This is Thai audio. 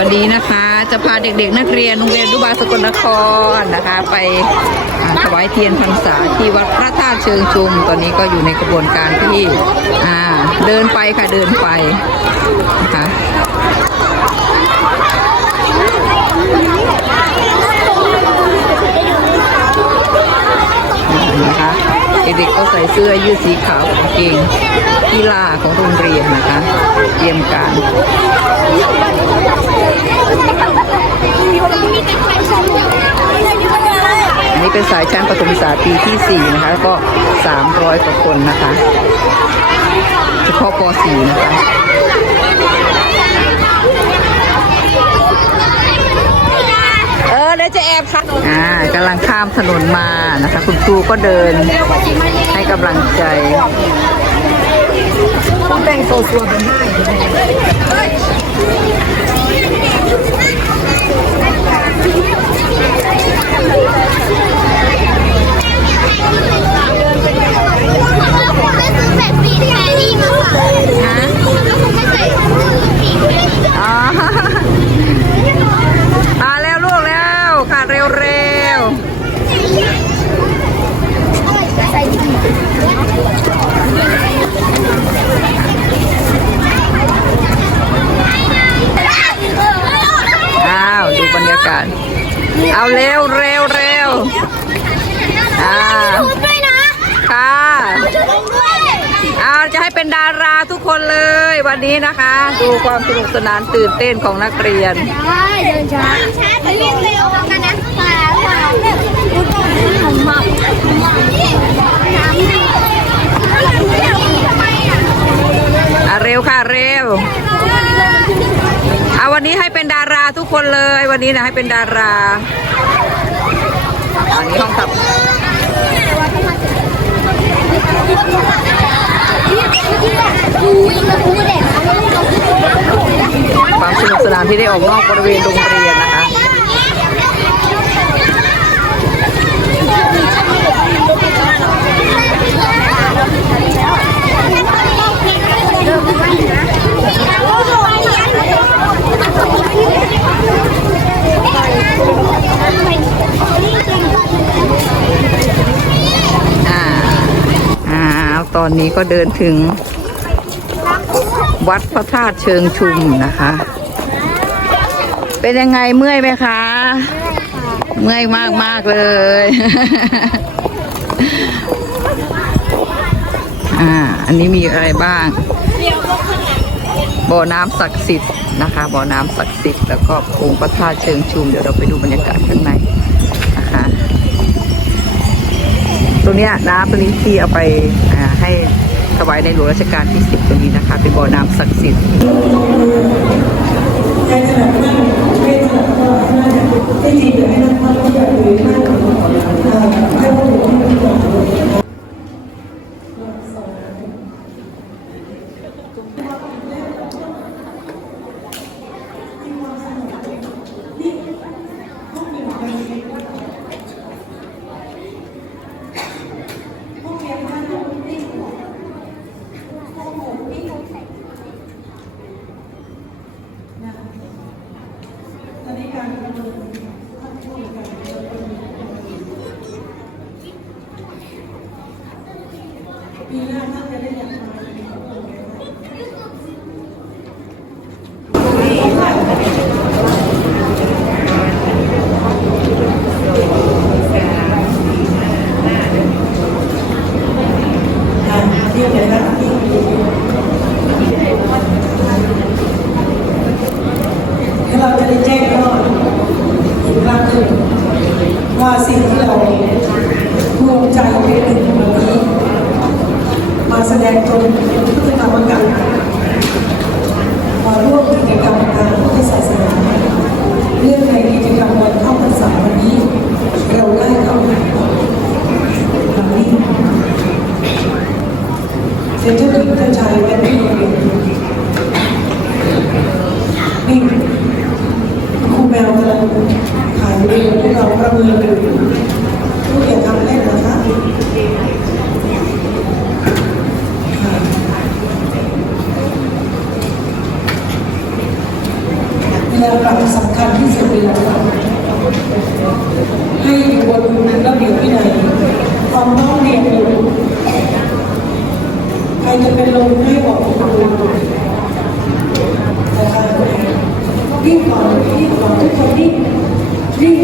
วันนี้นะคะจะพาเด็กๆ นักเรียนโรงเรียนอนุบาสกลนครนะคะ ไปถวายเทียนพรรษาที่วัดพระธาตุเชิงชุม ตอนนี้ก็อยู่ในกระบวนการที่เดินไปค่ะเดินไปนะคะนะคะเด็กๆก็ใส่เสื้อยืดสีขาวกางเกงกีฬาของโรงเรียนนะคะ เตรียมการ อันนี้เป็นสายชั้นประถมศึกษาปีที่ 4 นะคะแล้วก็ 300กว่าคนนะคะ เฉพาะป .4 นะคะเออเดี๋ยวจะแอบคัดอ่ากำลังข้ามถนนมานะคะ คุณครูก็เดินให้กำลังใจต้องแต่งตัวสวยเป็นให้ อ๋อมาแล้วลูกแล้วค่ะเร็วเร็วๆอ้าวดูบรรยากาศ เอาเร็วเร็วเร็วอ่าค่ะเอาจะให้เป็นดาราทุกคนเลยวันนี้นะคะ ดูความสนุกสนานตื่นเต้นของนักเรียนเดินช้าช้าแต่วิ่งเร็วกันนะมามาผมมาผมมาอะเร็วค่ะเร็วเอาวันนี้ให้เป็นดาราทุกคนเลยวันนี้นะให้เป็นดารา อันนี้ห้องตับความสนุกสนานที่ได้ออกนอกบริเวณโรงเรียนนะคะ อ่าอ่า ตอนนี้ก็เดินถึง วัดพระธาตุเชิงชุมนะคะ เป็นยังไงเมื่อยไหมคะ เมื่อยมากมากเลย อ่า อันนี้มีอะไรบ้าง บ่อน้ำศักดิ์สิทธิ์นะคะ บ่อน้ำศักดิ์สิทธิ์แล้วก็องค์พระธาตุเชิงชุม เดี๋ยวเราไปดูบรรยากาศข้างใน รงเนี้ยน้ำตรงนี้ที่เอาไปให้ถวายในหลวงรัชกาลที่สิบตรงนี้นะคะ เป็นบ่อน้ำศักดิ์สิทธิ์แล้วเราจะได้แจ้งยอดอีกมากขึ้นว่าสิ่งที่เรารวมใจเป็นหนึ่งวันนี้ มาแสดงตนเพฤติกรรมกันมาร่วมกิจกรรมทางพุทธศาสนาเรื่องในกิจกรรมวันเข้าพรรษาวันนี้ เราได้เข้ามาวันนี้เป็นเจ้าหญิงเจ้าชายและพี่โรงเรียนนี่ครูแมวกำลังถ่ายวิดีโอที่เราประเมินกันอยู่ ความต้องเรียนอยู่ใครจะเป็นลมให้บอกคุณนะคะรีบก่อนรีบก่อนทุกคนรีบรีบ